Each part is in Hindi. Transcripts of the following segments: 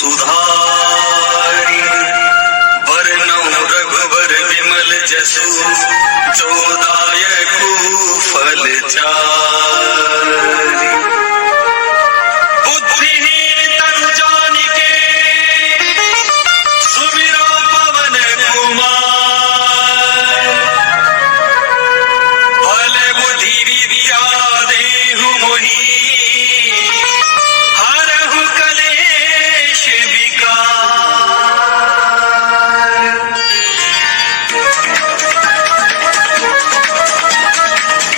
सुधारी, बरनौ रघुबर विमल जसु, जोदायकु फल चारि। बुद्धिहीन तनु जानिके, सुमिरो पवन कुमार। बल बुद्धि विद्या देहु मोहि, हरहु कलेश विकार।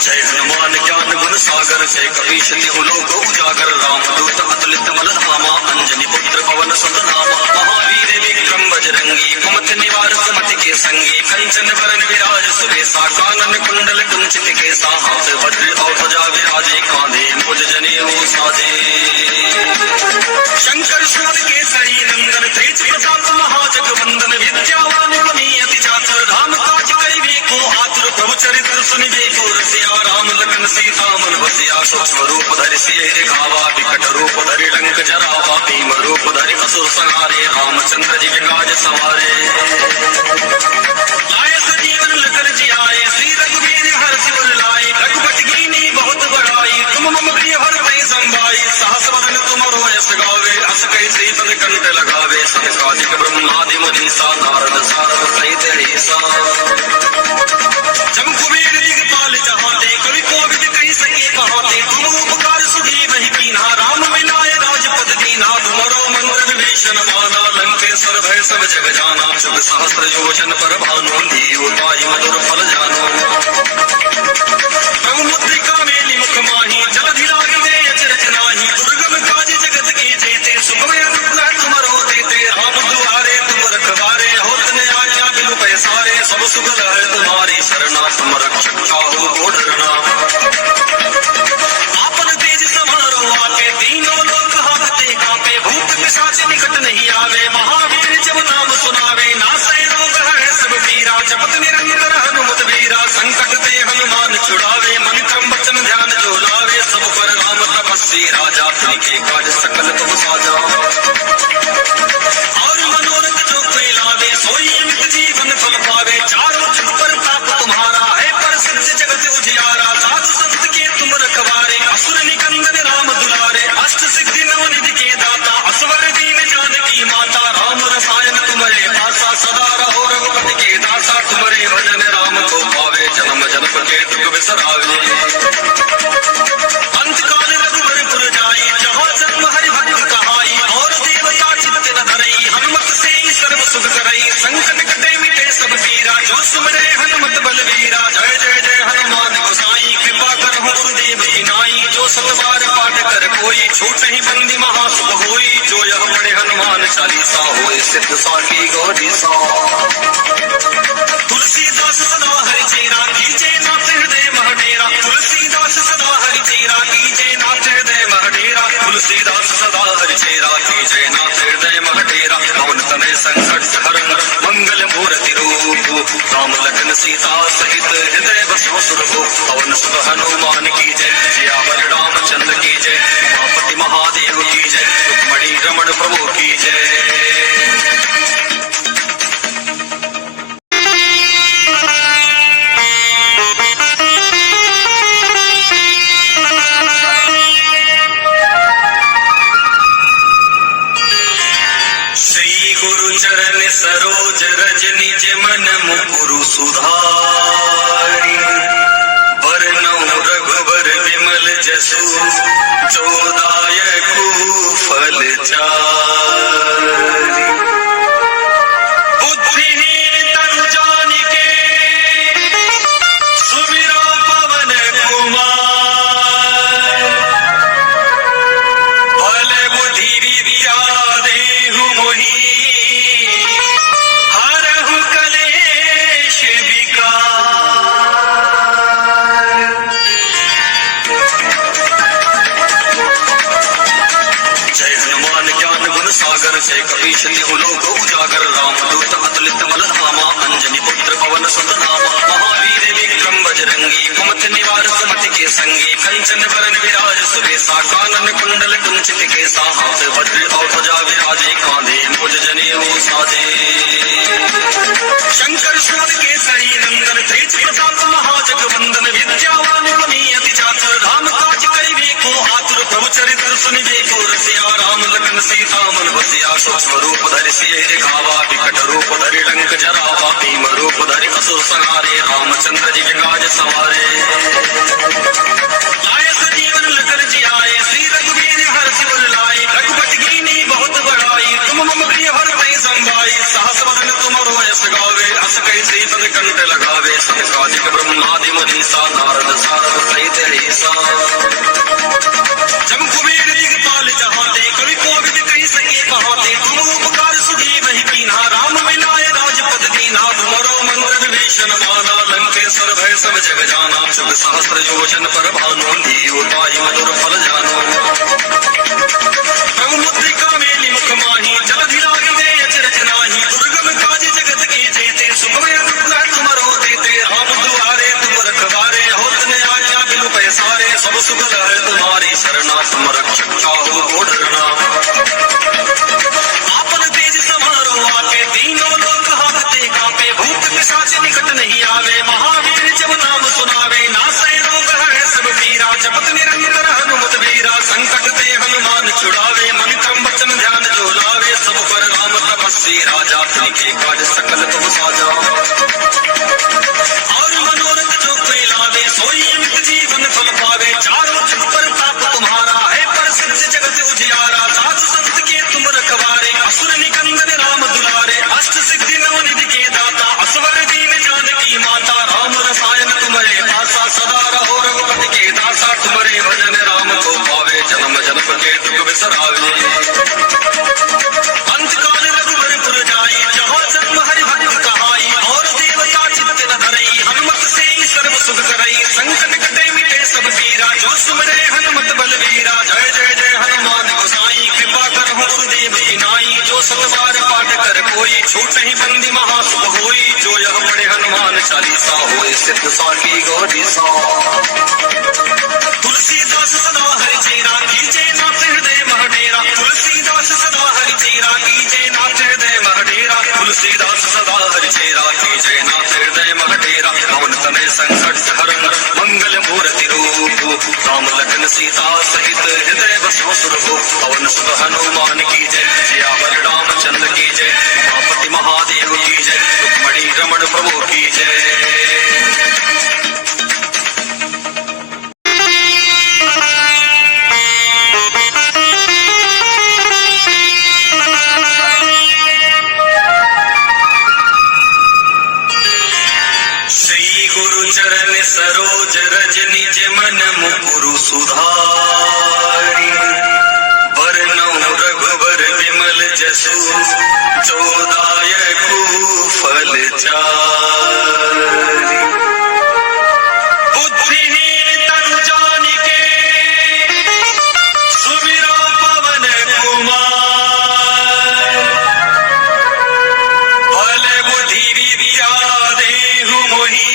जय हनुमान ज्ञान गुण सागर, जय कपीश तिहु लोक उजागर। रामदूत अतुलित बल धामा, अंजनी पुत्र पवन सुत नामा। महावीर विक्रम बजरंगी, कुमति निवार सुमति के संगी। कंचन वरन विराज सुबेसा, कानन कुंडल कुंचित केसा। हाथ वज्र और ध्वजा विराजे, कांधे मुझ जनेऊ साजे। शंकर सुत केसरी नंदन, तेज प्रताप महाजगवंदन। विद्यावान गुणी अति चातुर, राम काज करिबे को आतुर। प्रभु चरित्र सुनिबे को रसिया, राम लखन सीता मन बसिया। सूक्ष्म रूप धरि सियहि दिखावा, विकट रूप धरि लंक जरावा। भीम रूप धरि असुर संहारे, रामचंद्र जी के काज सवारे। लाए सजीवन लखन जियाए, श्री रघुवीर हर्षि उर लाए। रघुपति कीन्ही बहुत बड़ाई, तुम मम प्रिय भरते संभाई। सहस वदन तुमरो यश गावे, अस कहि श्रीपद कंठ लगावे। सनकादिक ब्रह्मादि मुनीसा, नारद सारद सहित ऐसा। जम कुबेर दिगपाल जहाते, कवि कोविद कहि सके कहाते। तुम उपकार सुग्रीवहि कीन्हा, राम मिलाए राजपद दीन्हा। तुमरो मंत्र विभीषण माना, लंकेश्वर भय सब जग जाना। शुभ सहस्त्र योजन पर भानु, लीयो ताहि मधुर फल जानो। प्रभु मुद्रिका मेलि मुख माहि, जलधि लागिवे अचरज नाहि। दुर्गम काज जगत के जेते, सुगम अनुग्रह तुमरो तेते। राम दुआरे तुम रखवारे, होत न आज्ञा बिनु पैसारे। सब सुख है तुम्हारी शरणा, तुम रक्षक काहू को डरना। आपन तेज समारो आपे, तीनों लोक हांकते कांपे। भूत पिशाच निकट नहीं आवे, महावीर जब नाम सुनावे। नासै रोग हरै सब पीरा, जपत निरंतर हनुमत वीरा। संकट ते हनुमान छुड़ावे, मंत्र वचन ध्यान जो लावे। सब पर राम तपस्वी राजा, तिनके काज सकल तुम साजा। और मनोरथ जो कोई लावे, सोई अमित जीवन फल पावे। चारों जुग परताप तुम्हारा है, प्रसिद्ध जगत उजियारा। साधु संत के तुम रखवारे, असुर निकंदन राम दुलारे। अष्ट सिद्धि नवनिधि के दाता, असवर दीन जानकी माता। राम रसायन तुम्हारे पासा, सदा रहो रघुपति के दासा। तुम्हारे भजन राम को पावे, जन्म जन्म के दुख बिसरावे। अंतकाल रघुबर पुर जाई, जहाँ जन्म हरि भक्त कहाई। और देवता चित्त न धरई, हनुमत से ही सर्व सुख करई। संकट कटे मिटे सब पीरा, जो सुमरे हनुमत बलवीरा। जय जय जय हनुमान गोसाई, कृपा करहु गुरुदेव की नाई। जो सतबार पाठ कर कोई, छूट ही बंदी महासुख होई। जो यह पढ़े हनुमान चालीसा, होए सिद्ध साकी गौरी सा। तुलसीदास सदा हरि चेरा, कीजे नाथ हृदय महडेरा। तुलसीदास सदा हरि चेरा, कीजे नाथ हृदय महडेरा। तुलसीदास सदा हरि चेरा, कीजे नाथ हृदय महडेरा। पवन तनय संकट हरन, मंगल मूर्ति रूप। राम लखन सीता सहित हृदय बसो सुरभु। पवन सुत हनुमान की जय, सियावर रामचंद्र की जय। उमापति महादेव की जय, रुक्मणी रमण प्रभु की जय। चरण सरोज रज निज मन मुकुरु सुधारी। बरनौ रघुबर विमल जसु, जोदायकु फल चारि। बुद्धिहीन तनु जानिके, सुमिरो पवन कुमार। बल बुद्धि विद्या देहु मोहि, हरहु कलेश विकार। जय हनुमान ज्ञान गुण सागर, जय कपीश तिहु लोक उजागर। रामदूत अतुलित बल धामा, अंजनी पुत्र पवन सुत नामा। महावीर विक्रम बजरंगी, कुमति निवार सुमति के संगी। कंचन वरन विराज सुबेसा, कानन कुंडल कुंचित केसा। हाथ वज्र और ध्वजा विराजे, कांधे सीता मन बसिया सूक्ष्म रूप धरि सिय दिखावा विकट रूप धरि लंक जरावा भीम रूप धरि असुर संहारे रामचंद्र जी के काज सवारे लाए सजीवन लखन जी आए श्री रघुवीर हर्ष उर लाए रघुपति कीन्ही बहुत बड़ाई तुम मम प्रिय भरत संभाई सहस बदन तुमरो यश गावे अस कहि श्रीपद कंठ लगावे सनकादिक ब्रह्मादि मुनीसा नारद सारद सहित ईसा जम कुबेर दिगपाल जहाते कवि कोविद कहि सके कहाते तुम उपकार सुग्रीव ही कीन्हा राम मिलाए राजपद दीन्हा तुमरो मंत्र विभीषण माना लंकेश्वर भय सब जग जाना शुभ सहस्त्र योजन पर भानु लीयो ताहि मधुर फल जानो प्रभु मुद्रिका मेलि मुख माही जलधि लागे दे अचरज नाही दुर्गम काज जगत के जेते सुखमय दुर्लभ तुमरो देते राम दुआरे तुम रखवारे होत न आज्ञा बिनु पैसारे सब सुख है तुम्हारी शरणा तुम रक्षक चाहो को डरना आपन तेज समारो आके तीनों लोक हाथते कांपे भूत पिशाच निकट नहीं आवे महावीर जब नाम सुनावे नासै रोग है सब पीरा जपत निरंतर हनुमत वीरा संकट ते हनुमान छुड़ावे मन क्रम वचन ध्यान जो लावे सब पर राम तपस्वी राजा तिनके काज सकल तुम साजा और मनोरथ जो कोई लावे सोई अमित जीवन फल पावे चारों जुग पर ताप तुम्हारा है प्रसिद्ध जगत उजियारा साधु संत के तुम रखवारे असुर निकंदन राम दुलारे अष्ट सिद्धि नवनिधि के दाता असवर दीन जानकी माता राम रसायन तुम्हारे पासा सदा रहो रघुपति के दासा तुम्हारे भजन राम को पावे जन्म जन्म के दुख बिसरावे अंतकाल रघुवर पुर जाई जहाँ जन्म हरि भक्त कहाई और देवता चित्त न धरई हनुमत से ही सर्व सुख करई संकट कटे मिटे सब पीरा जो सुमरे हनुमत बलवीरा जय जय जय हनुमान गोसाई कृपा कर गुरुदेव की नाई जो सतबार पाठ कर कोई छूट ही बंदी महासुख होई जो यह पढ़े हनुमान चालीसा होए सिद्ध साखी गौरी सा तुलसीदास सदा हरि चेरा कीजे नाथ हृदय मह डेरा तुलसीदास सदा हरि चेरा कीजे नाथ हृदय मह डेरा तुलसीदास सदा हरि चेरा कीजे नाथ हृदय मह डेरा पवन तनय संकट हरण मंगल मूर्ति रूप राम लखन सीता सहित हृदय बसो सुरभो पवन सुत हनुमान की जय सियावर रामचंद्र की जय उमापति महादेव की जय रुक्मणी रमण प्रभु की जय। चरण सरोज रज निज मन मुकुरु सुधारी वरनौ रघुवर विमल जसु जोदायकु फल चारि बुद्धिहीन तनु जानिके सुमिरो पवन कुमार बल बुद्धि विद्या देहु मोहि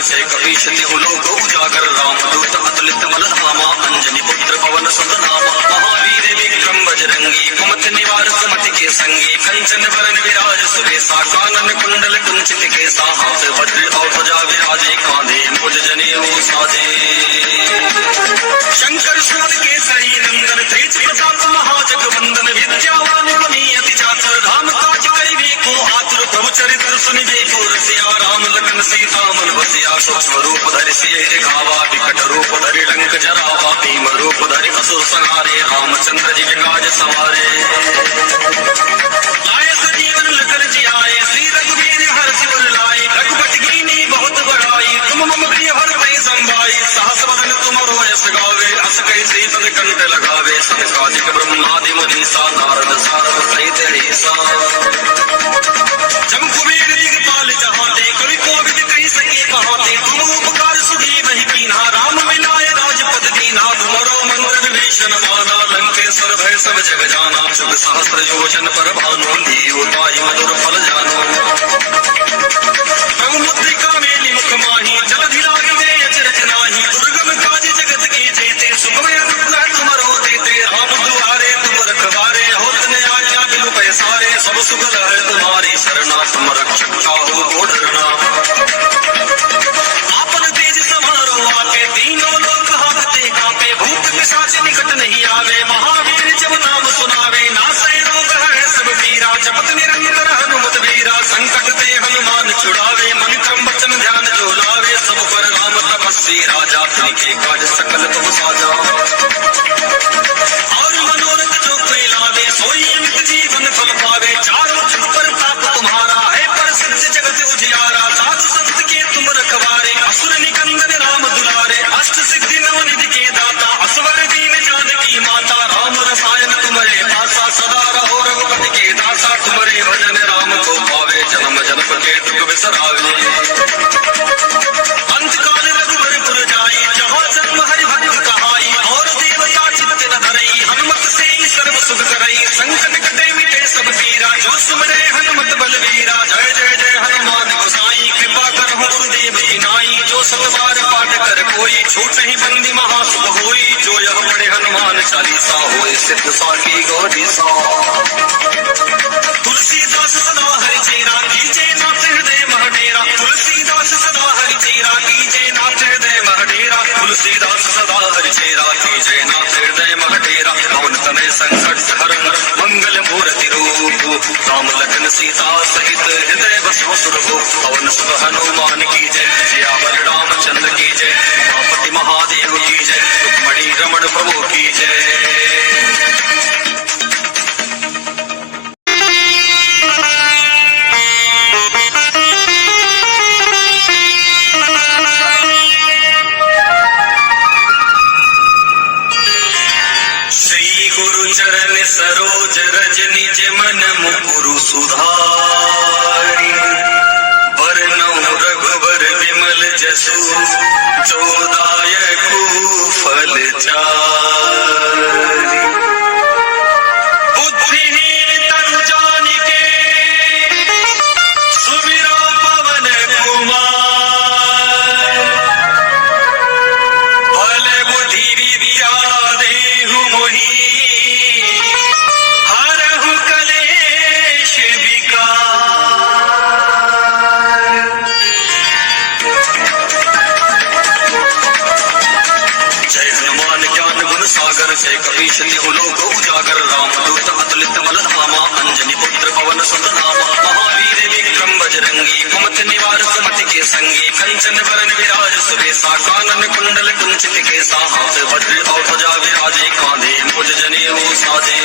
जय कपीश तिहु लोक उजागर रामदूत अतुलित बल धामा अंजनी पुत्र पवन सुत नामा महावीर विक्रम बजरंगी कुमति निवार सुमति के संगी कंचन वरन विराज सुबेसा कानन कुंडल कुंचित केसा हाथ वज्र और ध्वजा विराजे कांधे मुझ जनेऊ साजे शंकर सुत केसरी नंदन तेज प्रताप महाजग वंदन विद्यावान गुणी अति चातुर राम काज करिबे को आतुर प्रभु चरित्र सुनिबे को रसिया राम लखन सीता मन बसिया सूक्ष्म रूप धरि सिय दिखावा विकट रूप धरि लंक जरावा भीम रूप धरि असुर संहारे रामचंद्र जी के काज सवारे लाए सजीवन लखन जी आए श्री रघुवीर हर्ष उर लाए रघुपति कीन्ही बहुत बड़ाई तुम मम प्रिय भरत संभाई सहस बदन तुमरो यश गावे अस कहि श्रीपद कंठ लगावे सनकादिक ब्रह्मादि मुनीसा नारद सारद सहित ईसा जम कुबेर दिगपाल जहाते कवि कोविद कहि सके कहाते तुम उपकार सुग्रीव ही कीन्हा राम मिलाए राजपद दीन्हा तुमरो मंत्र विभीषण माना लंकेश्वर भय सब जग जाना शुभ सहस्त्र योजन पर भानु लीयो ताहि मधुर फल जानो प्रभु मुद्रिका मेलि मुख माही जलधि लागे दे अचरज नाही दुर्गम काज जगत के जेते सुखमय दुर्लभ तुमरो देते राम दुआरे तुम रखवारे होत न आज्ञा बिनु पैसारे सब सुगल है तुम्हारी शरणा, तुम रक्षक काहू को डरना। आपन तेज समारो आके तीनों लोग हाकते कांपे, भूत पिशाच निकट नहीं आवे, महावीर जब नाम सुनावे, नासे रोग है सब पीरा, जपत निरंतर हनुमत वीरा, संकट ते हनुमान छुड़ावे, मन क्रम वचन ध्यान जो लावे, सब पर राम तपस्वी राजा, तिनके काज सकल तुम साजा। और मनोरथ जो कोई लावे, सोई अमित जीवन फल पावे, चारों जुग पर ताप तुम्हारा है, प्रसिद्ध जगत उजियारा, साधु संत के तुम रखवारे, असुर निकंदन राम दुलारे, अष्ट सिद्धि नवनिधि के दाता, असवर दीन जानकी माता, राम रसायन तुम्हारे पासा, सदा रहो रघुपति के दासा, तुम्हारे भजन राम को पावे, जन्म जन्म के दुख बिसरावे। अंतकाल रघुबर पुर जाई, जहाँ जन्म हरि भक्त कहाई, और देवता चित्त न धरई, हनुमत से सर्व सुख करई, संकट कटे मिटे सब पीरा, जो सुमरे हनुमत बलवीरा, जय जय जय हनुमान गोसाई, कृपा करहु गुरुदेव की नाई, जो सतबार पाठ कर कोई, छूट ही बंदी महासुख होई, जो यह पढ़े हनुमान चालीसा, होए सिद्ध साकी गौरी सा। तुलसीदास सदा हरि चेरा, कीजे नाथ हृदय मह डेरा, तुलसीदास सदा हरि चेरा, कीजे नाथ हृदय मह डेरा, तुलसीदास सदा हरि चेरा, कीजे नाथ हृदय मह डेरा, पवन तनय संकट हरन मंगल मूर्ति रूप, राम लखन सीता सहित हृदय बसो सुरभूप, पवन सुत हनुमान की जय, सियावर रामचंद्र की जय, उमापति महादेव की जय, रुक्मणी रमण प्रभु की जय। चरण सरोज रज निज मन मुकुरु सुधारि, बरनउँ रघुबर विमल जसु, जो दायकु फल चारि। बुद्धिहीन तनु जानिके, सुमिरौ पवन कुमार, बल बुद्धि विद्या देहु मोहि, सागर जय कपीश तिहु लोक उजागर, राम दूत अतुलित बल धामा, अंजनी पुत्र पवन सुत नामा, महावीर विक्रम बजरंगी, कुमति निवार सुमति के संगी, कंचन वरन विराज सुबेसा, कानन कुंडल कुंचित केसा, हाथ वज्र और ध्वजा विराजे, कांधे मुझ जनेऊ साजे।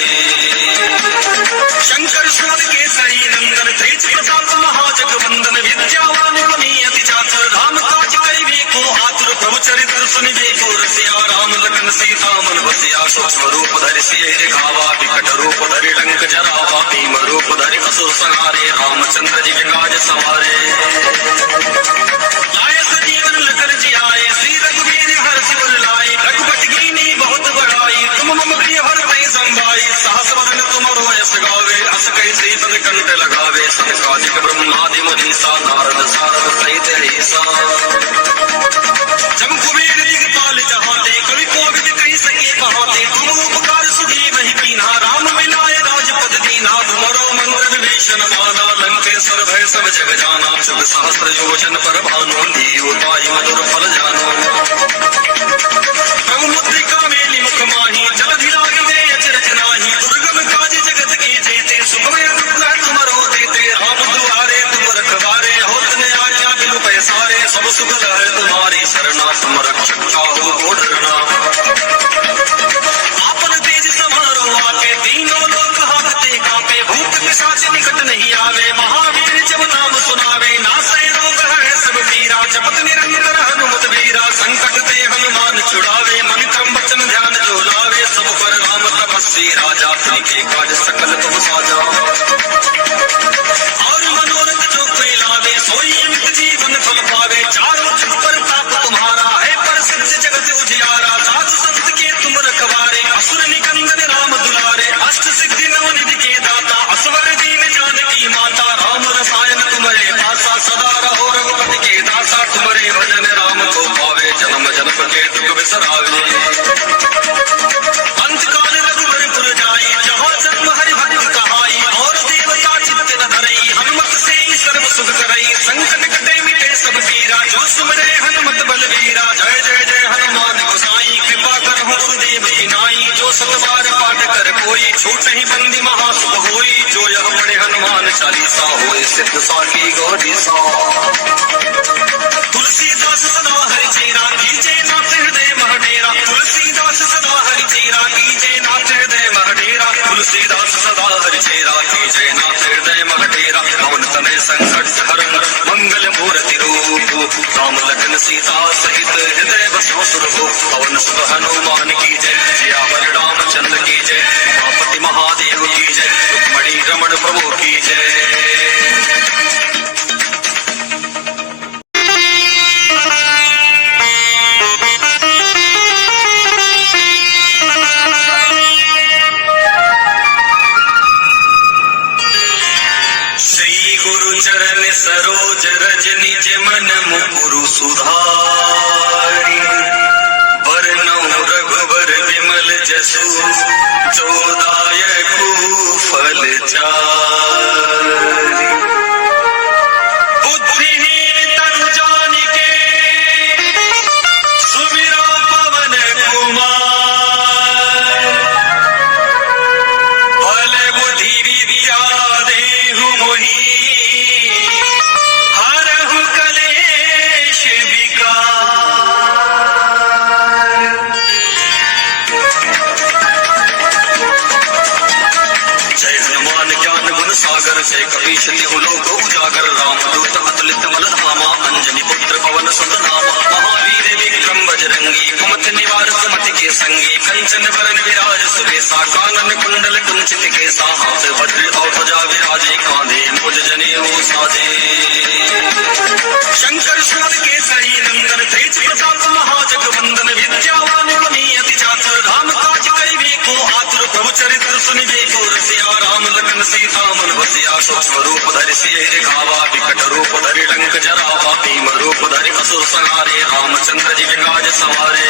शंकर सुत केसरी नंदन, तेज प्रताप महाजगवंदन, विद्यावान गुणी अति चातुर, राम काज करिबे को आतुर, प्रभु चरित्र सुनिबे को रसिया, राम लखन सीता मन बसिया, सूक्ष्म रूप धरि सियहि दिखावा, विकट रूप धरि लंक जरावा, भीम रूप धरि असुर संहारे, रामचंद्र जी के काज सवारे। लाए सजीवन लखन जियाए, श्री रघुवीर हर्ष उर लाए, रघुपति कीन्ही बहुत बड़ाई, तुम मम प्रिय भरतहि संभाई, सहस बदन तुमरो यश गावे, अस कहि श्रीपद कंठ लगावे, सनकादिक ब्रह्मादि मुनीसा, नारद सारद सहित ऐसा। जम कुबेर दिगपाल जहाते, कवि कोविद कहि सके कहाते, तुम उपकार सुग्रीवहि कीन्हा, राम मिलाए राजपद दीन्हा, तुमरो मंत्र विभीषण माना, लंकेश्वर भय सब जग जाना, शुभ सहस्त्र योजन पर भानु, लीयो ताहि मधुर फल जानो। प्रभु मुद्रिका मेलि मुख माहि, जलधि लागिवे अचरज नाहि, दुर्गम काज जगत के जेते, सुखमय दुर्लभ तुमरो तेते, राम दुआरे तुम रखवारे, होत न आज्ञा बिनु पैसारे, सब सुगल है तुम्हारी शरणा, तुम रक्षक काहू को डरना। आपन तेज समारो आके तीनों लोग हाकते कांपे, भूत पिशाच निकट नहीं आवे, महावीर जब नाम सुनावे, नासे रोग है सब पीरा, जपत निरंतर हनुमत वीरा, संकट ते हनुमान छुड़ावे, मन क्रम वचन ध्यान जो लावे, सब पर राम तपस्वी राजा, तिनके काज सकल तुम साजा। और मनोरथ जो कोई लावे, सोई अमित जीवन फल पावे, चारों जुग पर ताप तुम्हारा है, प्रसिद्ध जगत उजियारा, साधु संत के तुम रखवारे, असुर निकंदन राम दुलारे, अष्ट सिद्धि नवनिधि के दाता, असवर दीन जानकी माता, हनुमान चालीसा होए सिद्ध साखी गौरी सा। तुलसीदास सदा हरि चेरा कीजे नाथ हृदय महडेरा। तुलसीदास सदा हरि चेरा कीजे नाथ हृदय महडेरा। तुलसीदास सदा हरि चेरा कीजे नाथ हृदय महडेरा। पवन तनय संकट हरण मंगल मूर्ति रूप राम लखन सीता सहित हृदय बसो सुरभो। पवन सुत हनुमान की जय सियावर रामचंद्र की जय। उमापति महादेव की जय रुक्मणी रमण प्रभु की जय। चरण सरोज रज निज मन मुकुरु सुधारी। बरनौ रघुबर विमल जसु जो दायकु फल चारि। बुद्धिहीन तनु जानिके सुमिरौ पवन कुमार। बल बुद्धि विद्या देहु मोहि सागर जय कपीश तिहु लोक उजागर। रामदूत अतुलित बल धामा अंजनी पुत्र पवन सुत नामा। महावीर विक्रम बजरंगी कुमति निवार सुमति के संगी। कंचन वरन विराज सुबेसा कानन कुंडल कुंचित केसा। हाथ वज्र और ध्वजा विराजे कांधे मुज जनेऊ साजे। शंकर सुमन केसरी नंदन तेज प्रताप महाजगवंदन। विद्यावान गुणी अति चातुर राम काज करिबे को आतुर। प्रभु चरित्र सुनिबे को रसिया राम लखन सीता मन बसिया। सूक्ष्म रूप धरि सिय दिखावा विकट रूप धरि लंक जरावा। भीम रूप धरि असुर संहारे रामचंद्र जी के काज सवारे।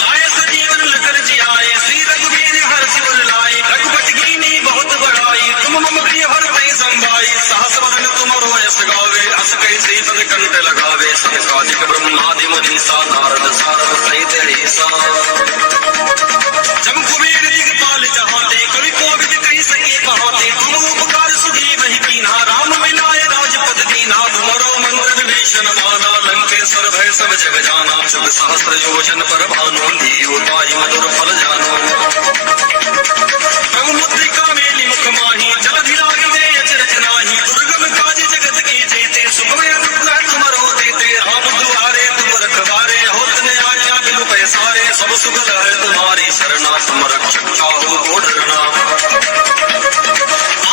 लाए सजीवन लखन जियाए श्री रघुवीर हर्षि उर लाए। रघुपति कीन्ही बहुत बड़ाई तुम मम प्रिय भरतहि संभाई। सहस वदन तुमरो यश गावे अस कहि श्रीपद कंठ लगावे। सनकादिक ब्रह्मादि मुनीसा नारद सारद सहित ऐसा। जम कुबेर दिगपाल जहाते कवि कोविद कहि सके कहाते। तुम उपकार सुग्रीवहि कीन्हा राम मिलाए राजपद दीन्हा। तुमरो मंत्र विभीषण माना लंकेश्वर भय सब जग जाना। शुभ सहस्र योजन पर भानु लीयो ताहि मधुर फल जानो। प्रभु मुद्रिका मेलि मुख माहि जलधि लागे अचरज नाही। दुर्गम काज जगत के जेते सुखमय अनुग्रह तुमरो देते। राम दुआरे तुम रखवारे होत न आज्ञा बिनु पैसारे। सब सुख है तुम्हारी शरणा तुम रक्षक काहू को डरना।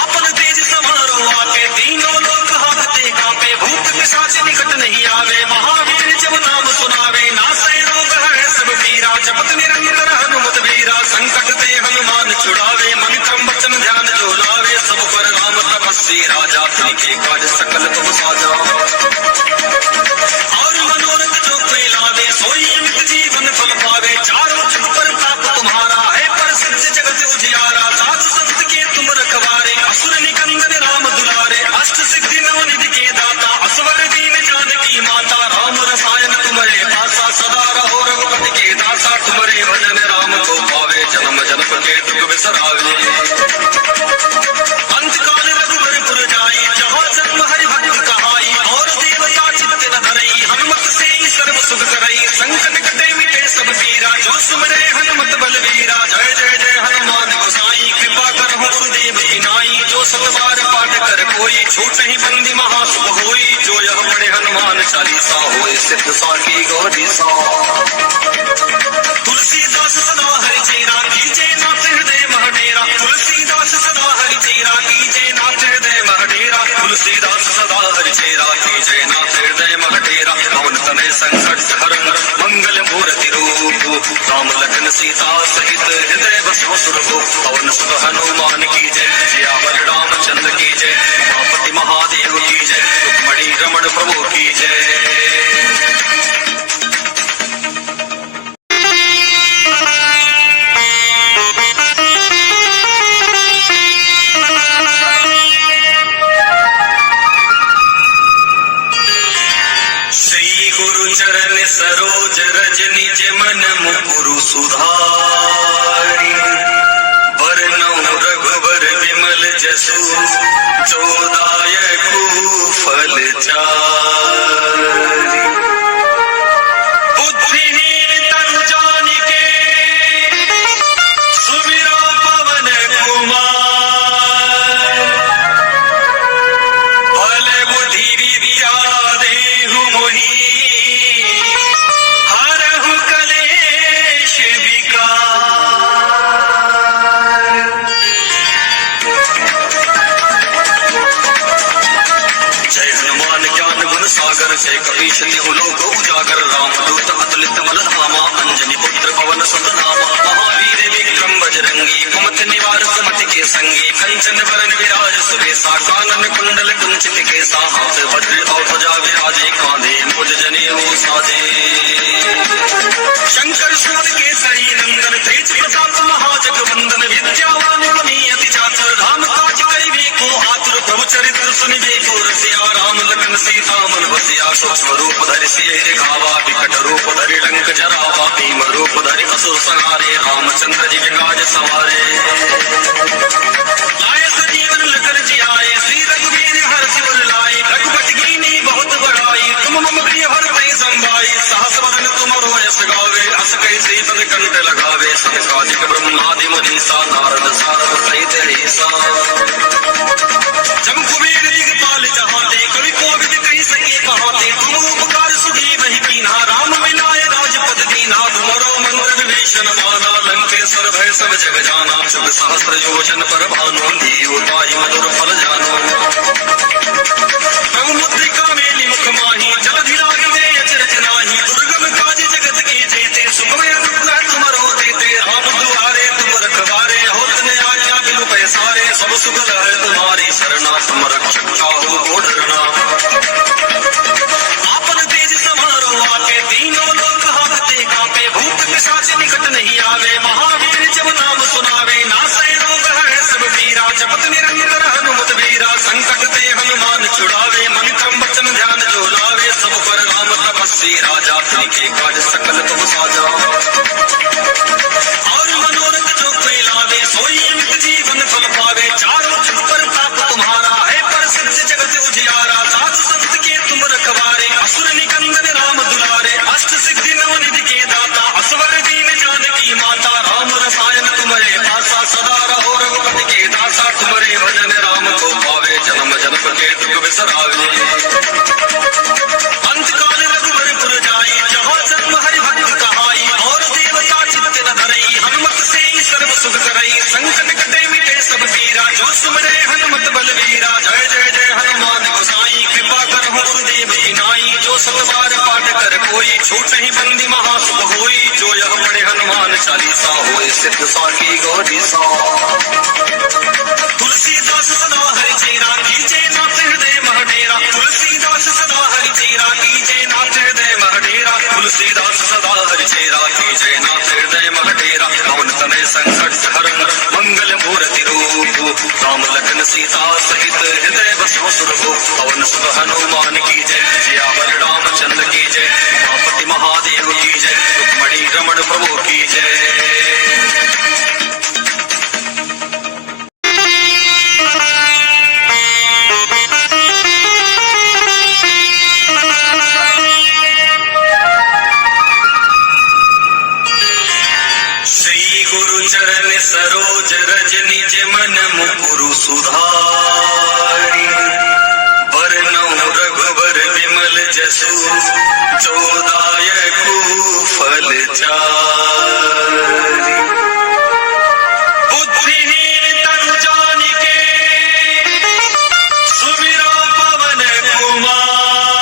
आपन तेज समारो आपे तीनों लोक हाथते कांपे। भूत पिशाच निकट नहीं आवे महावीर जब नाम सुनावे। नासै रोग है सब पीरा जपत निरंतर हनुमत वीरा। संकट ते हनुमान छुड़ावे मन क्रम वचन ध्यान जो लावे। सब पर राम तपस्वी राजा तिनके काज सकल तुम साजा। और मनोरथ जो कोई लावे सोई अमित जीवन फल पावे। चारों जुग पर ताप तुम्हारा है प्रसिद्ध जगत उजियारा। साधु संत के तुम रखवारे असुर निकंदन राम दुलारे। अष्ट सिद्धि नवनिधि के दाता असवर दीन जानकी माता। राम रसायन तुम्हारे पासा सदा रहो रघुपति के दासा। तुम्हारे भजन राम को पावे जन्म जन्म के दुख बिसरावे। अंतकाल रघुबर पुर जाई जहाँ जन्म हरि भक्त कहाई। और देवता चित्त न धरई हनुमत से ही सर्व सुख करई। संकट कटे मिटे सब पीरा जो सुमरे हनुमत बलवीरा। जय जय जय हनुमान गोसाई कृपा करहु गुरुदेव की नाई। जो सतबार पाठ कर कोई छूट ही बंदी महासुख होई। जो यह पढ़े हनुमान चालीसा होए सिद्ध साखी गौरी सा। तुलसीदास सदा हरि चेरा कीजे नाथ हृदय महडेरा। तुलसीदास सदा हरि चेरा कीजे नाथ हृदय महडेरा। तुलसीदास सदा हरि चेरा कीजे नाथ हृदय महडेरा। पवन तनय संकट हरण मंगल मूर्ति रूप राम लखन सीता सहित हृदय बसो सुरभो। पवन सुत हनुमान की जय सियावर रामचंद्र की जय। उमापति महादेव की जय रुक्मणी रमण प्रभु की जय। चरण सरोज रज निज मन मुकुरु सुधारी। बरनौ सागर से कपीश तिहु लोक उजागर रामदूत अतुलित बलधामा अंजनी पुत्र पवन सुत नामा महावीर विक्रम बजरंगी कुमति निवार सुमति के संगी कंचन वरन विराज सुबेसा कानन कुंडल कुंचित केसा हाथ वज्र और ध्वजा विराजे कांधे मुझ जनेऊ साजे शंकर सुत केसरी नंदन तेज प्रताप महाजगवंदन विद्यावान गुणी अति चातुर राम काज करिबे को आतुर प्रभु चरित्र सुनिबे को रसिया राम लखन सीता मन बसिया सूक्ष्म रूप धरि सियहि दिखावा विकट रूप धरि लंक जरावा भीम रूप धरि असुर संहारे रामचंद्र जी के काज सवारे लाए सजीवन लखन जियाए श्री रघुवीर हर्ष वर लाए रघुपति कीनी बहुत बड़ाई तुम मम प्रिय भरतहि संभाई सहस बदन तुमरो यश गावे अस कहि श्रीपद कंठ लगावे सनकादिक ब्रह्मादि मुनीसा नारद सारद सहित ईसा जम कुबेर दिगपाल जहाते कवि कोविद कहि सके कहाते तुम उपकार सुग्रीवहि कीन्हा राम मिलाय राजपद दीन्हा तुमरो मंत्र विभीषण माना लंकेश्वर भय सब जग जाना शुभ सहस्र योजन पर भानु लीयो ताहि मधुर फल जानो प्रभु मुद्रिका मेलि मुख माही जलधि लागे अचरज नाही दुर्गम काज जगत के जेते सुखमय अनुग्रह तुमरो देते राम दुआरे तुम रखवारे होत न आज्ञा बिनु पैसारे सब सुख है तुम्हारी शरणा तुम रक्षक काहू को डरना आपन तेज समारो आके तीनों लोक हांकते कांपे भूत पिशाच निकट नहीं आवे महावीर जब नाम सुनावे नासै रोग है सब पीरा जपत निरंतर हनुमत वीरा संकट ते हनुमान छुड़ावे मन क्रम वचन ध्यान जो लावे सब पर राम तपस्वी राजा तिनके काज सकल तुम साजा और मनोरथ जो कोई लावे सोई अमित जीवन फल पावे चारों जुग पर ताप तुम्हारा है प्रसिद्ध जगत उजियारा साधु संत के तुम रखवारे असुर निकंदन राम दुलारे अष्ट सिद्धि नवनिधि के दाता असवर दीन जानकी माता राम रसायन तुम्हारे पासा सदा रहो रघुपति के दासा तुम्हारे भजन राम को पावे जन्म जन्म के दुख बिसरावे अंतकाल रघुवर पुर जाई जहाँ जन्म हरि भक्त कहाई और देवता चित्त न धरई हनुमत से सर्व सुख करई संकट कटे मिटे सब पीरा जो सुमरे हनुमत बलवीरा जय जय जय हनुमान गोसाई कृपा करहु गुरुदेव की नाई जो सतबार पाठ कर कोई छूट ही बंदी महासुख होई जो यह पढ़े हनुमान चालीसा होए सिद्ध साखी गौरी सा तुलसीदास सदा हरि चेरा कीजे नाथ हृदय महडेरा तुलसीदास सदा हरि चेरा कीजे नाथ हृदय महडेरा तुलसीदास सदा हरि चेरा कीजे नाथ हृदय महडेरा पवन तनय संकट हरन मंगल मूर्ति रूप राम लखन सीता सहित हृदय बसो सुरभो पवन सुत हनुमान की जय सियावर रामचंद्र की जय उमापति महादेव की जय रुक्मणी रमण प्रभु की जय चरण सरोज रज निज मन मुकुरु सुधारी बरनौ रघुबर विमल जसु जोदायकु फल चारि बुद्धिहीन तनु जानिके सुमिरो पवन कुमार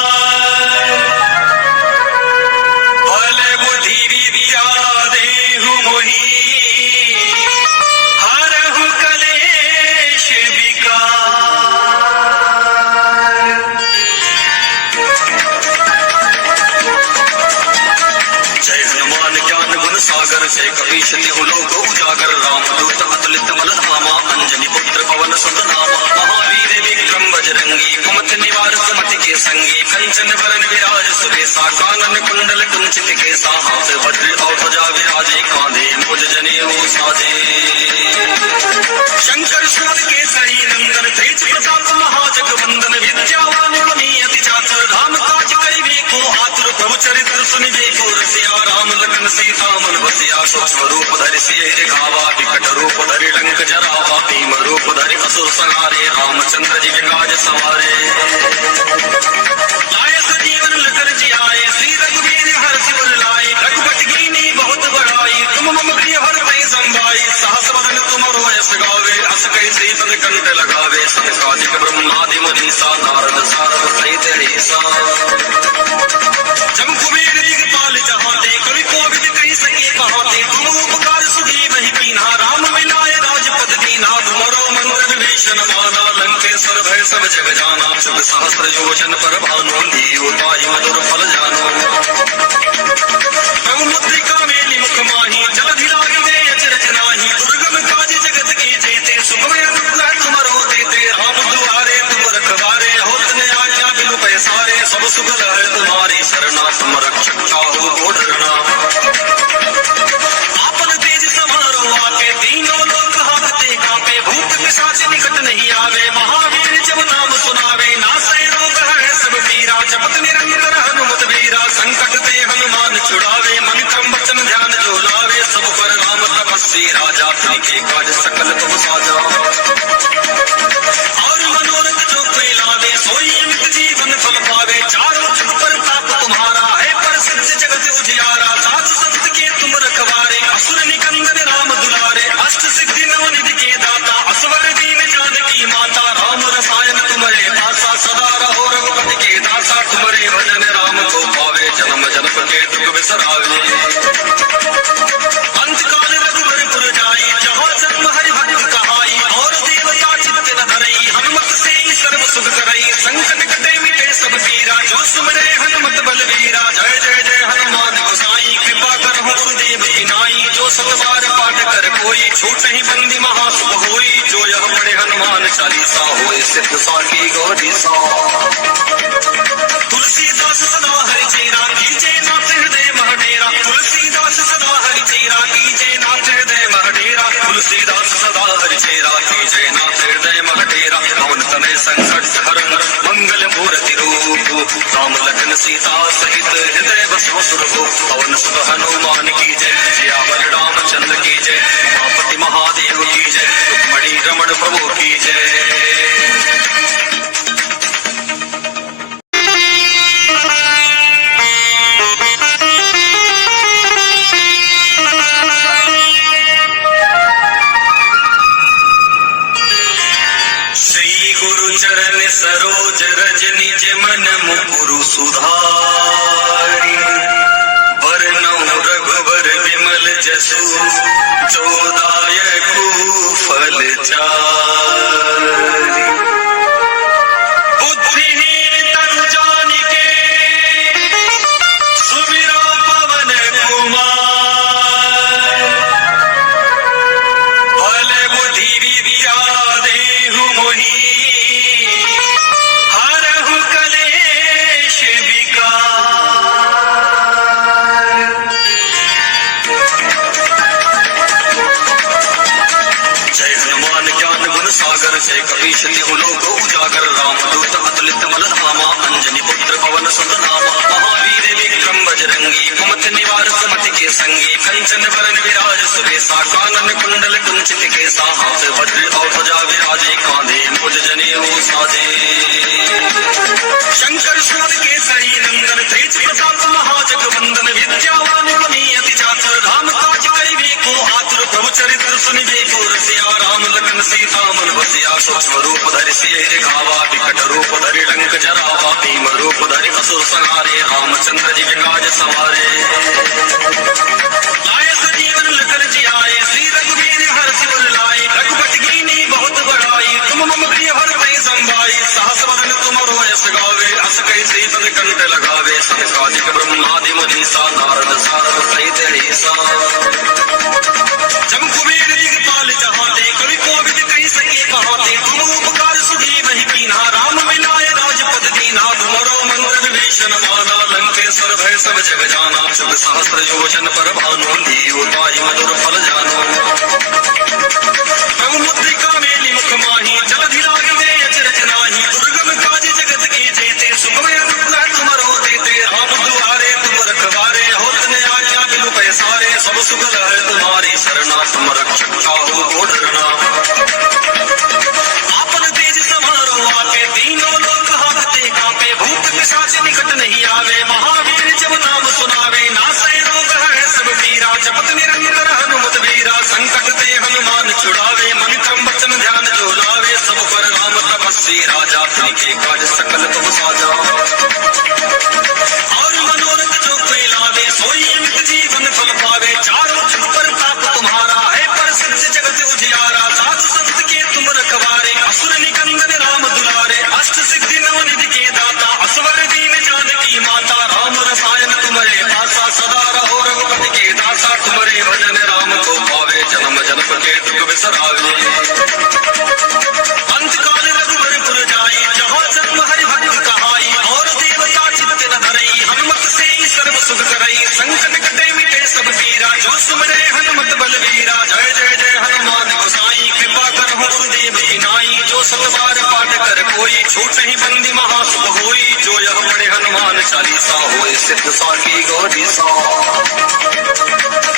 बल बुद्धि विद्या देहु मोहि सागर से कपीश तिहु लोक उजागर रामदूत अतुलित बलधामा अंजनी पुत्र पवन सुत नामा महावीर विक्रम बजरंगी कुमति निवार सुमति के संगी कंचन वरन विराज सुबेसा कानन कुंडल कुंचित केसा हाथ वज्र और ध्वजा विराजे कांधे मुझ जनेऊ साजे शंकर सुत केसरी नंदन तेज प्रताप महाजगवंदन विद्यावान गुणी अति चातुर राम काज करिबे को आतुर प्रभु चरित्र सुनिबे को रसिया राम लखन सीता मन बसिया सूक्ष्म रूप धरि सियहि दिखावा विकट रूप धरि लंक जरावा भीम रूप धरि असुर संहारे रामचंद्र जी के काज सवारे लाए सजीवन लखन जियाए श्री रघुवीर हर्ष वर लाए रघुपति कीनी बहुत बड़ाई तुम मम प्रिय भरतहि संभाई सहस बदन तुमरो यश गावे अस कहि श्रीपद कंठ लगावे सनकादिक ब्रह्मादि मुनीसा नारद सारद सहित ईसा विभीषण माना लंकेश्वर भय सब जग जाना शुभ सहस्त्र योजन पर भानु लीयो ताहि मधुर फल जानो प्रभु मुद्रिका मेली मुख माही जलधि लागी दे अचरज नाही दुर्गम काज जगत की जेते सुखमय अनुग्रह तुमरो देते राम दुआरे तुम रखवारे होत न आज्ञा बिनु पैसारे सब सुगल है तुम्हारी शरणा तुम रक्षक चाहो को डरना आपन तेज समारो आके तीनों लोक हाकते कांपे भूत पिशाच निकट नहीं आवे महावीर जब नाम सुनावे नासै रोग है सब पीरा जपत निरंतर हनुमत वीरा संकट ते हनुमान छुड़ावे मन क्रम वचन ध्यान जो लावे सब पर राम तपस्वी राजा तिनके काज सकल तुम साजा और मनोरथ जो कोई लावे सोई अमित जीवन फल पावे चारों जुग पर ताप तुम्हारा है प्रसिद्ध जगत उजियारा साथ संत के तुम रखवारे असुर निकंदन राम दुलारे अष्ट सिद्धि नवनिधि के दाता असवर दीन जानकी माता राम रसायन तुम्हारे पासा सदा रहो रघुपति के दासा तुम्हारे भजन राम को पावे जन्म जन्म के दुख बिसरावे अंतकाल रघुवर पुर जाई जहाँ जन्म हरि भक्त कहाई और देवता चित्त न धरई हनुमत से ही सर्व सुख करई संकट कटे मिटे सब पीरा जो सुमरे हनुमत बलवीरा जय जय जय हनुमान गोसाई कृपा कर गुरुदेव की नाई जो सतबार पाठ कर कोई छूट ही बंदी महासुख होई जो यह पढ़े हनुमान चालीसा होए सिद्ध साकी गौरी सा तुलसीदास सदा हरि चेरा कीजे नाथ हृदय महडेरा तुलसीदास सदा हरि चेरा कीजे नाथ हृदय महडेरा तुलसीदास सदा हरि चेरा कीजे नाथ हृदय महडेरा पवन तनय संकट हरन मंगल मूर्ति रूप राम लखन सीता सहित हृदय बसव सुरभु पवन सुत हनुमान की जय सियावर रामचंद्र की जय उमापति महादेव की जय रुक्मणी रमण प्रभु की जय। चरण सरोज रज निज मन मुकुरु सुधारी वरनौ रघुवर विमल जसु जोदायकु फल चारि बुद्धिहीन तनु जानिके सुमिरो पवन कुमार बल बुद्धि विद्या देहु मोहि जय कपीश तिहु लोक उजागर राम दूत अतुलित बल धामा अंजनी पुत्र पवन सुत नामा महावीर विक्रम बजरंगी कुमति निवार सुमति के संगी कंचन वरन विराज सुबेसा कानन कुंडल कुंचित केसा हाथ वज्र और ध्वजा विराजे कांधे मुझ जनेऊ साजे शंकर सुर केसरी नंदन तेज प्रताप महाजगवंदन विद्यावान गुणी अति चातुर राम काज करिबे को आतुर प्रभु चरित्र सुनिबे को रसिया राम लखन सीता मन बसिया सूक्ष्म रूप धरि सिय दिखावा विकट रूप धरि लंक जरावा भीम रूप धरि असुर संहारे रामचंद्र जी के काज सवारे लाए सजीवन लखन जियाए श्री रघुवीर हर्ष उर लाए रघुपति कीनी बहुत बड़ाई तुम मम प्रिय भरतहि संभाई सहस बदन तुमरो यश गावे अस कैसे पद कंठ लगावे संकाजिक ब्रह्मादि मुनीसा नारद सारद सहित ऐसा जम कुबेर दिगपाल जहाते कवि कोविद कहि सके कहाते तुम उपकार सुग्रीव ही कीन्हा राम मिलाए राजपद दीन्हा तुमरो मंत्र विभीषण माना लंकेश्वर भय सब जग जाना शुभ सहस्त्र योजन पर भानु लीयो ताहि मधुर फल जानो प्रभु मुद्रिका मेली मुख माही जलधि लागी दे अचरज नाही दुर्गम काज जगत के जेते सुखमय अनुग्रह तुमरो देते राम दुआरे तुम रखवारे होत न आज्ञा बिनु पैसारे सब सुगल है तुम्हारी शरणा तुम रक्षक चाहो को डरना आपन तेज समारो आके तीनों लोक हाकते कांपे भूत पिशाच निकट नहीं आवे महावीर जब नाम सुनावे नासै रोग है सब पीरा जपत निरंतर हनुमत वीरा संकट ते हनुमान छुड़ावे मन क्रम वचन ध्यान जो लावे सब पर राम तपस्वी राजा तिनके काज सकल तुम साजा और मनोरथ जो कोई लावे सोई अमित जीवन फल पावे चारों जुग पर ताप तुम्हारा है प्रसिद्ध जगत उजियारा साधु संत के तुम रखवारे असुर छूट ही बंदी महासुख होई, जो यह पढ़े हनुमान चालीसा होए सिद्ध साखी गौरी सा।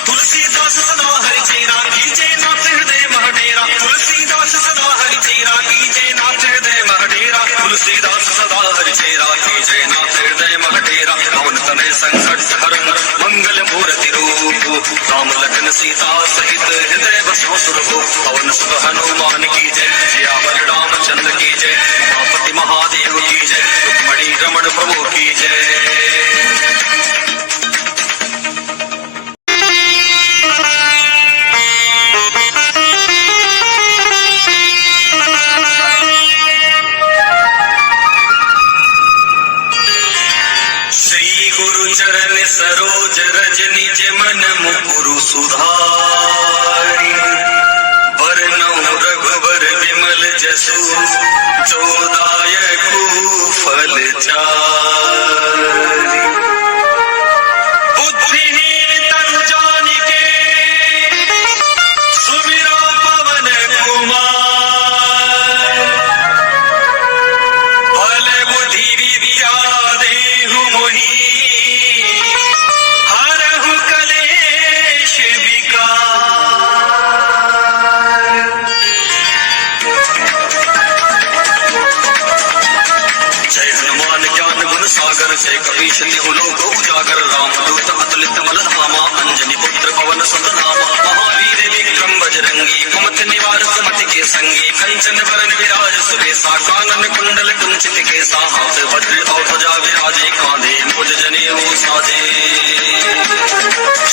तुलसीदास सदा हरि चेरा कीजे नाथ हृदय मह डेरा, तुलसीदास सदा हरि चेरा कीजे नाथ हृदय मह डेरा, तुलसीदास सदा हरि चेरा कीजे नाथ हृदय मह डेरा। पवन तनय संकट हरण मंगल मूर्ति रूप, राम लखन सीता सहित हृदय बसो सुरभूप। पवन सुत हनुमान की जय, सियावर रामचंद्र की जय, उमापति महादेव की जय, रुक्मणी रमण प्रभु की जय। चरण सरोज रज निज मन मुकुरु सुधारी, बरनउँ रघुबर विमल जसु, जो दायकु फल चारि। बुद्धिहीन तनु जानिके, सुमिरो पवन कुमार, बल बुद्धि विद्या देहु मोहि, जय कपीश तिहु लोक उजागर, रामदूत अतुलित बल धामा, अंजनी पुत्र पवन सुत नामा। महावीर विक्रम बजरंगी, कुमति निवार सुमति के संगी, कंचन वरन विराज सुबेसा, कानन कुंडल कुंचित केसा, हाथ वज्र और ध्वजा विराजे, कांधे मूज जनेऊ साजे।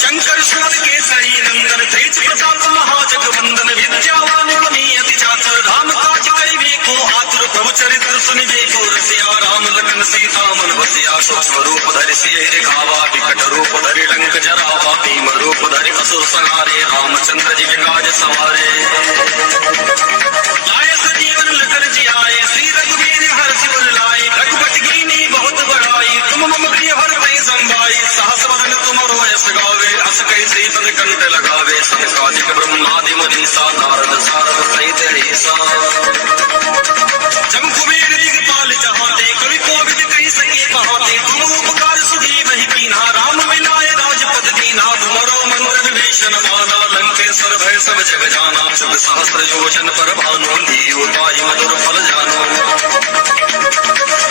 शंकर सुत केसरी नंदन, तेज प्रताप महाजगवंदन, विद्यावान गुणी अति चातुर, राम काज करिबे को आतुर, प्रभु चरित्र सुनिबे को रसिया, राम लखन सीता मन बसिया। सूक्ष्म रूप धरि सियहि दिखावा, विकट रूप धरि लंक जरावा, भीम रूप धरि असुर संहारे, रामचंद्र जी के काज सवारे। लाए सजीवन लखन जियाए, श्री रघुवीर हर्षि उर लाए, रघुपति कीन्ही बहुत बड़ाई, तुम मम प्रिय भरतहि संभाई। सहस बदन तुमरो यश गावे, अस कहि श्रीपद कंठ लगावे, सनकादिक ब्रह्मादि मुनीसा, नारद सारद सहित ऐसा। जम कुबेर दिगपाल जहाते, कवि कोविद कहि सके कहाते, तुम उपकार सुग्रीवहि कीन्हा, राम मिलाए राजपद दीन्हा। तुमरो मंत्र विभीषण माना, लंकेश्वर भय सब जग जाना, शुभ सहस्र योजन पर भानु, लीयो ताहि मधुर फल जानो।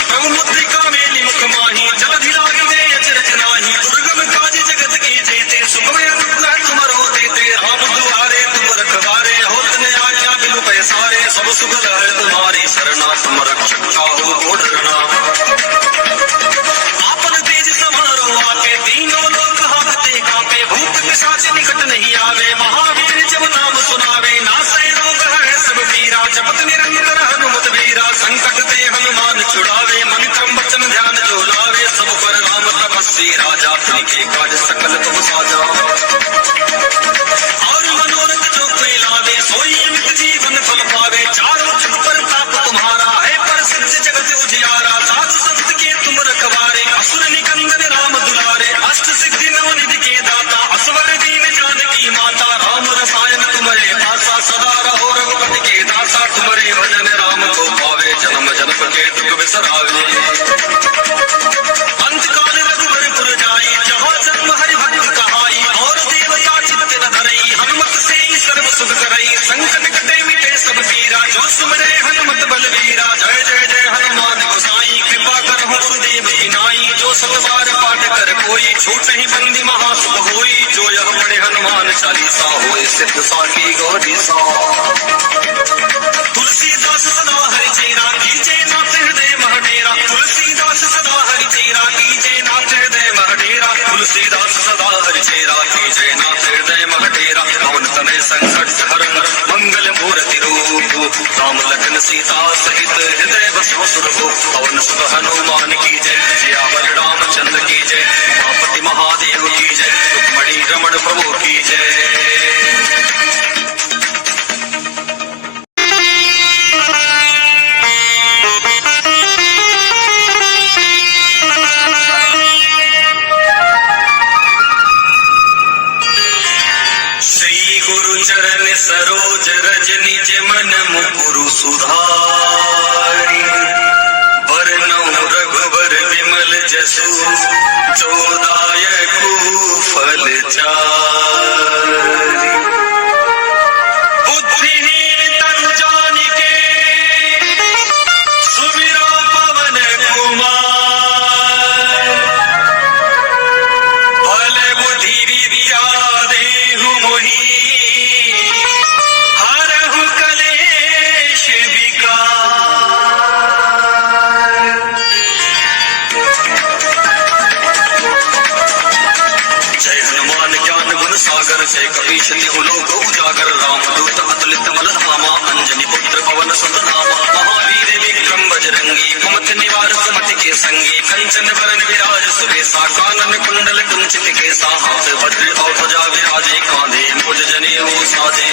प्रभु मुद्रिका मेलि मुख माहि, जलधि लागिते अचरज नाहि, दुर्गम काज जगत के जेते, सुखमय अनुग्रह तुमरो देते। राम दुआरे तुम रखवारे, होत न आज्ञा बिनु पैसारे, सब सुख लहै तुम्हारी सरना, तुम रक्षक काहू को डरना। आपन तेज समारो आके, तीनों लोक हांकते कांपे, भूत पिशाच निकट नहीं आवे, महावीर जब नाम सुनावे, नासै रोग हरै सब पीरा, जपत निरंतर हनुमत वीरा। संकट ते हनुमान छुड़ावे, मन क्रम वचन ध्यान जो लावे, सब पर राम तपस्वी राजा, तिनके काज सकल तुम साजा। और मनोरथ जो कोई लावे, सोई अमित जीवन फल पावे, चारों जुग पर ताप तुम्हारा है, प्रसिद्ध जगत उजियारा। साधु संत के तुम रखवारे, असुर निकंदन राम दुलारे, अष्ट सिद्धि नवनिधि के दाता, असवर दीन जानकी माता। राम रसायन तुम्हारे पासा, सदा रहो रघुपति के दासा, तुम्हारे भजन राम को पावे, जन्म जन्म के दुख बिसरावे। अंतकाल रघुबर पुर जाई, जहाँ जन्म हरि भक्त कहाई, और देवता चित्त न धरई, हनुमत से सर्व सुख करई। संकट कटे मिटे सब पीरा, जो सुमरे हनुमत बलवीरा। जय जय जय हनुमान गोसाई, कृपा करहु गुरुदेव की नाई, जो सत बार पाठ कर कोई, छूट ही बंदी महासुख होई, जो यह पढ़े हनुमान चालीसा होए सिद्ध साखी गौरी सा। तुलसीदास सदा हरि चेरा कीजे नाथ हृदय मह डेरा, तुलसीदास सदा हरि चेरा कीजे नाथ हृदय मह डेरा, तुलसीदास सदा हरि चेरा कीजे नाथ हृदय मह डेरा। पवन तनय संकट हरण मंगल मूर्ति रूप, राम लखन सीता सहित हृदय बसो सुरभूप। पवन सुत हनुमान की जय, सियावर रामचंद्र की जय, उमापति महादेव की जय, रुक्मणी रमण प्रभु की जय। चरण सरोज रज निज मन मुकुरु सुधारी, जोदायकु फलचारि बुद्धिहीन तनु जानिके सुमिरो पवन कुमार भले बुद्धि विद्या देहु मोहि हरहु कलेश विकार। जय हनुमान ज्ञान गुण सागर जय कपीश तिहु लोक उजागर रामदूत अतुलित बल धामा अंजनी पुत्र पवन सुत नामा महावीर विक्रम बजरंगी कुमति निवार सुमति के संगी कंचन वरन विराज सुबेसा कानन कुंडल कुंचित केसा हाथ वज्र और ध्वजा विराजे कांधे मुझ जनेऊ साजे।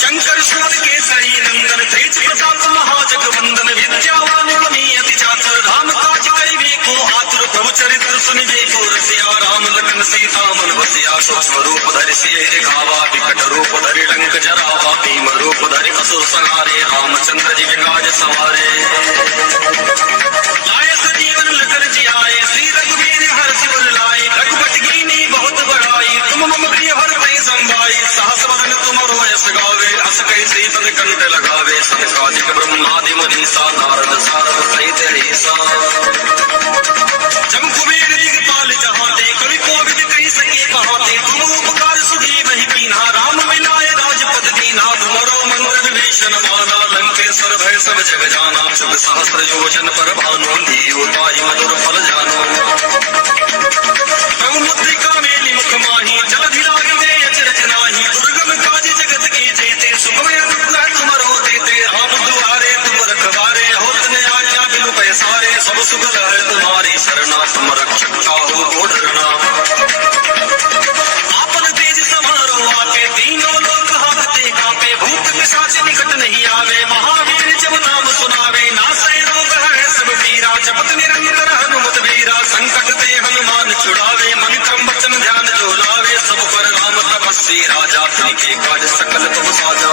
शंकर सुत केसरी नंदन तेज प्रताप महाजगवंदन विद्यावान गुणी अति चातुर राम काज करिबे को आतुर प्रभु चरित्र सुनिबे को रसिया राम लखन सीता मन बसिया सूक्ष्म रूप धरि सियहि दिखावा विकट रूप धरि लंक जरावा भीम रूप धरि असुर संहारे रामचंद्र जी विराज सवारे। लाए सजीवन लखन जियाए श्री रघुवीर हर्ष उर लाए रघुपति कीन्ही बहुत बड़ाई तुम मम प्रिय भरते संभाई सहस वदन तुमरो यश गावे अस कहि श्रीपद कंठ लगावे सनकादिक ब्रह्मादि मुनीसा नारद सारद सहित ऐसा जम कुबेर दिगपाल जहाते कवि कोविद कहि सके कहाते तुम उपकार सुग्रीव ही कीन्हा राम मिलाए राजपद दीन्हा तुमरो मंत्र विभीषण माना लंकेश्वर भय सब जग जाना शुभ सहस्त्र योजन पर भानु लीयो ताहि मधुर फल जानो। प्रभु मुद्रिका मेलि मुख माहि जलधि लागिवे अचरज नाहि दुर्गम काज जगत के जेते सुगम अनुग्रह तुमरो देते राम दुआरे तुम रखवारे होत न आज्ञा बिनु पैसारे सब सुगल है तुम्हारी शरणा तुम रक्षक काहू को डरना। आपन तेज समारो आके तीनों लोक हाथते कांपे भूत पिशाच निकट नहीं आवे महावीर जब नाम सुनावे नासै रोग है सब पीरा जपत निरंतर हनुमत वीरा संकट ते हनुमान छुड़ावे मन क्रम वचन ध्यान जो लावे सब पर राम तपस्वी राजा तिनके काज सकल तुम साजा।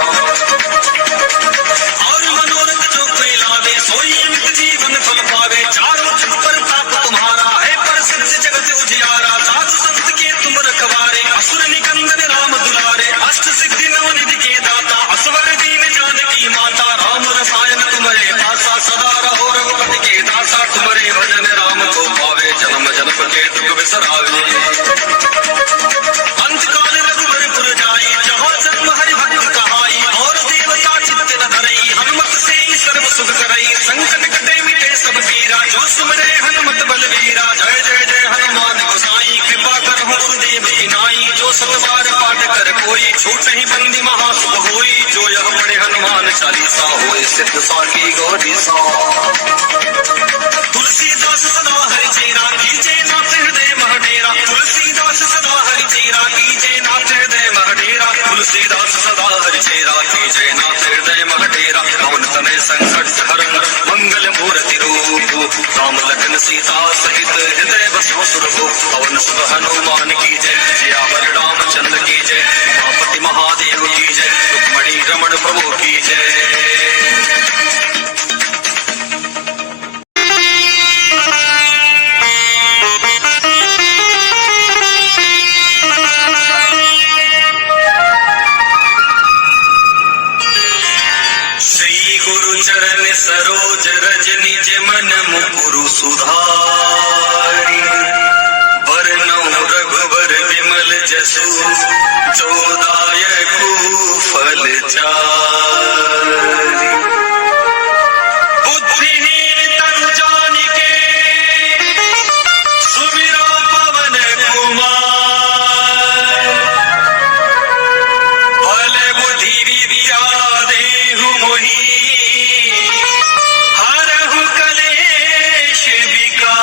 और मनोरथ जो कोई लावे सोई अमित जीवन फल पावे चारों जुग पर ताप तुम्हारा है प्रसिद्ध जगत उजियारा साथ संत के तुम रखवारे असुर निकंदन राम दुलारे अष्ट सिद्धि नवनिधि के दाता असवर दीन जानकी माता राम रसायन तुम्हारे पासा सदा रहो रघुपति के दासा तुम्हारे भजन राम को पावे जन्म जन्म के दुख बिसरावे। अंतकाल रघुवर पुर जाई जहाँ जन्म हरि भक्त कहाई और देवता चित्त न धरई हनुमत से सर्व सुख करई संकट कटे मिटे सब पीरा जो सुमरे हनुमत बलवीरा जय जय जय हनुमान गोसाई कृपा कर गुरुदेव की नाई जो सतबार पाठ कर कोई छूट ही बंदी महासुख होई जो यह पढ़े हनुमान चालीसा होए सिद्ध साकी गौरी सा। तुलसीदास सदा हरि चेरा कीजे नाथ हृदय महडेरा तुलसीदास सदा हरि चेरा कीजे नाथ हृदय महडेरा तुलसीदास सदा हरि चेरा कीजे नाथ हृदय महडेरा पवन तनय संकट हरण मंगल मूर्ति रूप राम लखन सीता सहित हृदय बसो सुरभु पवन सुत हनुमान की जय सियावर रामचंद्र की जय उमापति महादेव की जय रुक्मणी रमण प्रभु की जय। चरण सरोज रज निज मन मुकुरु सुधारी बरनौ रघुवर विमल जसु जोदायकु फलचारि बुद्धिहीन तनु जानिके सुमिरो पवन कुमार भले बुद्धि विद्या देहु मोहि हरहु कलेश विकार।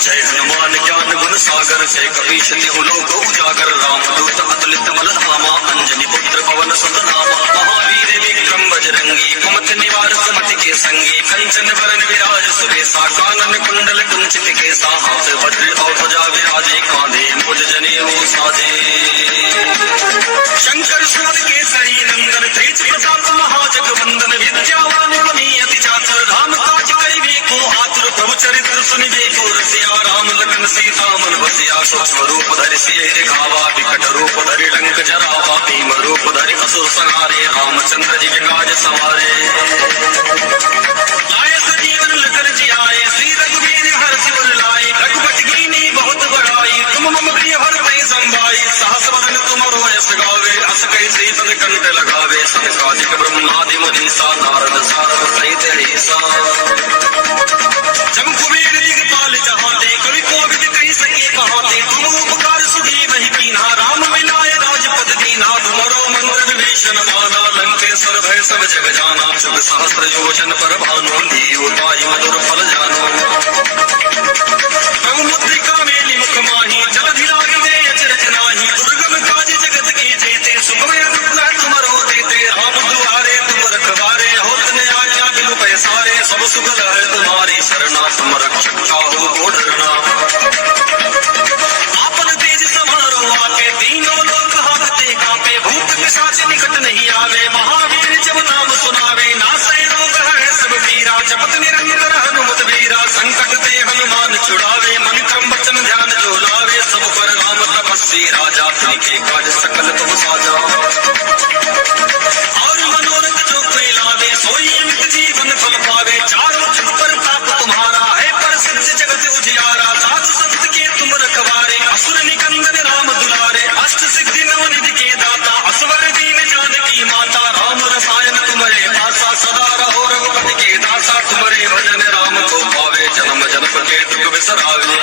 जय हनुमान ज्ञान गुण सागर जय कपीश तिहु लोक उजागर रामदूत अतुलित बल धामा अंजनी पुत्र पवन सुत नामा महावीर विक्रम बजरंगी कुमति निवार सुमति के संगी कंचन वरन विराज सुबेसा कानन कुंडल कुंचित केसा हाथ वज्र और ध्वजा विराजे कांधे मुझ जनेऊ साजे। शंकर सुत केसरी नंदन तेज प्रताप सूक्ष्म रूप धरि सिय दिखावा विकट रूप धरि लंक जरावा भीम रूप धरि असुर संहारे रामचंद्र जी के काज सवारे लाए सजीवन लखन जियाए श्री रघुवीर हर्ष उर लाए रघुपति कीनी बहुत बड़ाई तुम मम प्रिय भरत संभाई सहस बदन तुमरो यश गावे अस कैसे पद कंठ लगावे संकाजिक ब्रह्मादि मुनीसा नारद सारद सहित ईसा जम कुबेर दिगपाल जहाते कवि कोविद कही सके कहाते तुम उपकार सुधी वही कीन्हा राम मिलाए राजपद दीन्हा तुम्हारो मंत्र विभीषण माना लंकेश्वर भय सब जग जाना शुभ सहस्त्र योजन पर भानु लीयो ताहि मधुर फल जानो प्रभु मुद्रिका मेलि मुख माही जलधि लागे दे अचरज नाही दुर्गम काज जगत के जेते सुखमय अनुग्रह तुमरो देते राम दुआरे तुम रखवारे होत न आज्ञा बिनु पैसारे सब सुख है तुम्हारी शरणा तुम रक्षक चाहो को डरना आपन तेज समारो आके तीनों लोक हाथते कांपे भूत पिशाच निकट नहीं आवे महावीर जब नाम सुनावे नासै रोग है सब पीरा जपत निरंतर हनुमत वीरा संकट ते हनुमान छुड़ावे मन क्रम वचन ध्यान जो लावे सब पर राम तपस्वी राजा तिनके काज सकल तुम साजा और मनोरथ जो कोई लावे सोई अमित जीवन फल पावे चारों जुग पर ताप तुम्हारा है प्रसिद्ध जगत उजियारा साधु संत के तुम रखवारे असुर निकंदन राम दुलारे अष्ट सिद्धि नवनिधि के दाता असवर दीन जानकी माता राम रसायन तुम्हारे पासा सदा रहो रघुपति के दासा तुम्हारे भजन राम को पावे जन्म जन्म के दुख बिसरावे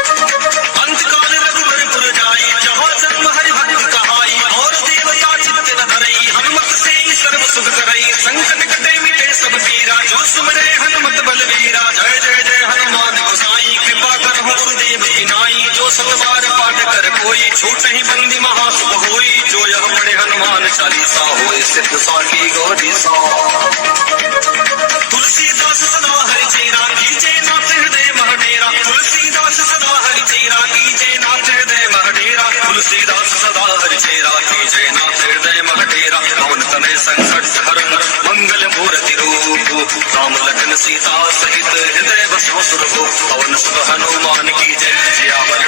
अंतकाल रघुवर पुर जाई जहाँ जन्म हरि भक्त कहाई और देवता चित्त न धरई हनुमत से ही सर्व सुख करई संकट कटे मिटे सब पीरा जो सुमरे हनुमत बलवीरा जय जय जय हनुमान गोसाई कृपा कर गुरुदेव की नाई जो सतबार पाठ कर कोई छूट ही बंदी महासुख होई जो यह पढ़े हनुमान चालीसा होए सिद्ध साखी गौरी सा तुलसीदास सदा हरि चेरा कीजे नाथ हृदय मह डेरा तुलसीदास सदा हरि चेरा कीजे नाथ हृदय मह डेरा तुलसीदास सदा हरि चेरा कीजे नाथ हृदय मह डेरा पवन तनय संकट हरण मंगल मूर्ति रूप राम लखन सीता सहित हृदय बसो सुरभो पवन सुख हनुमान की जय जय